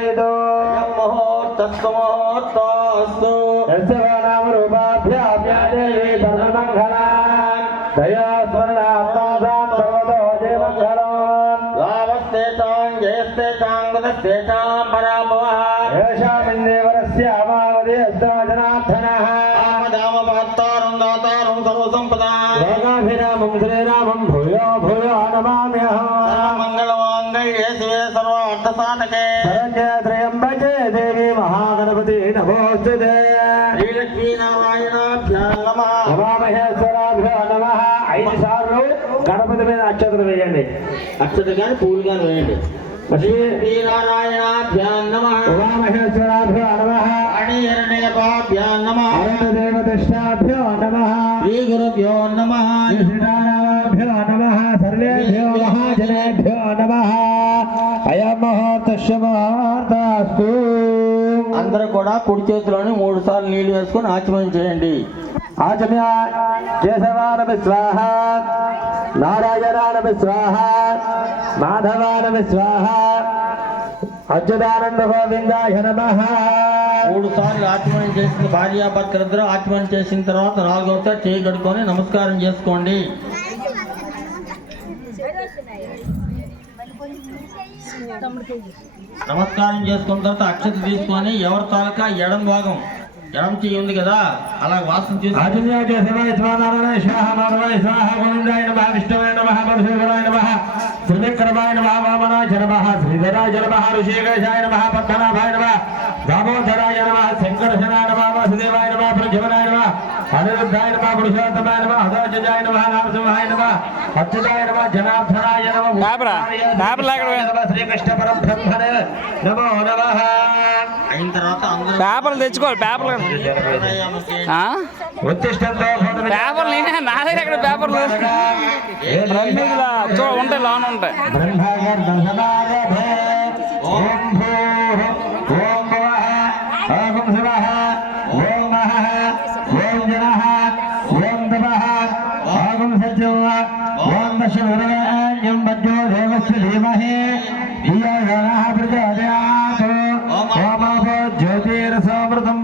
भवेत् मुहूर्तस्तु मुहूर्तस्तु यस्य नाम रूपाभ्यां या देवी सर्वमङ्गलान् दया स्मरणार्थां सर्वतो जयमङ्गलान् लाभस्तेषां जयस्तेषां गतस्तेषां पराभवः येषामिन्देवरस्य अमावदेऽस्तो जनार्दनः आमदामभक्तारं दातारं सर्वसम्पदां लोकाभिरामं श्रीरामं भूयो भूयो नमाम्यहम् मङ्गलमाङ्गल्ये शिवे सर्वार्थसाधके शरण्ये त्र्यम्बके देवी महागणपति नमोऽस्तुते श्रीलक्ष्मीनारायणाभ्यां नमः ఉమామహేశ్వరాభ్యో నమః 5 సార్లు గణపతి మీద అక్షతలు వేయండి అక్షత గాని పూలు గాని వేయండి శ్రీనారాయణాభ్యాం నమః ఉమామహేశ్వరాభ్యో నమః అణిహిరణ్యపాభ్యాం నమః అరుణదేవతిష్టాభ్యో నమః శ్రీ గురుభ్యో నమః శ్రీనారాయణాభ్యో నమః సర్వేభ్యో మహాజనేభ్యో నమః అయం ముహూర్తస్య ముహూర్తస్తు. అందరూ కూడా కుడి చేతిలోని 3 సార్లు నీళ్లు వేసుకొని ఆచమనం చేయండి. ఆచమ్య కేశవానపి స్వాహ నారాయణానపి స్వాహ మాధవానపి స్వాహ అచ్యుతానంద గోవిందాయ నమః. 3 సార్లు ఆచమనం చేసిన భార్యాభర్తలిద్దరూ ఆచమనం చేసిన తర్వాత 4వసారి చేయి కడుక్కొని నమస్కారం చేసుకోండి. నమస్కారం చేసుకున్న తర్వాత అక్షత తీసుకొని ఎవరి తాలూకా ఎడం భాగం ఎడం చెయ్యి ఉంది కదా అలా వాసన చేసి ఆచమ్య కేశవాయ స్వాహ స్వాహ మాధవాయ స్వాహ గోవిందాయ నమః విష్ణువే నమః మధుసూదనాయ నమః త్రివిక్రమాయ నమః వామనాయ నమః శ్రీధరాయ నమః ఋషికేశాయ నమః పద్మనాభాయ నమః దామోదరాయ నమః శంకర్షణాయ నమః వాసుదేవాయ నమః ప్రజమనాయ నమః అనిరుద్ధాయ నమః పురుషోత్తమాయ నమః అధోజాయ నమః నారసింహాయ నమః అచ్యుతాయ నమః జనార్దనాయ నమః శ్రీకృష్ణ పరబ్రహ్మణే నమో నమః. అయిన తర్వాత అందరూ పేపర్లు తెచ్చుకోవాలి. పేపర్లు పేపర్లు నా దగ్గర ఎక్కడ పేపర్లు ఉంటాయి లోన్ ఉంటాయి. ఓం భూః ఓం భువః ఓం శివః ఓం మహః ఓం జనః ఓం తపః ఓం సత్యః ఓం దశవరణ్యం భజ్జో దేవస్య ధీమహి ధియో యో నః ప్రచోదయాత్ ఓమాపో జ్యోతిరసోమృతం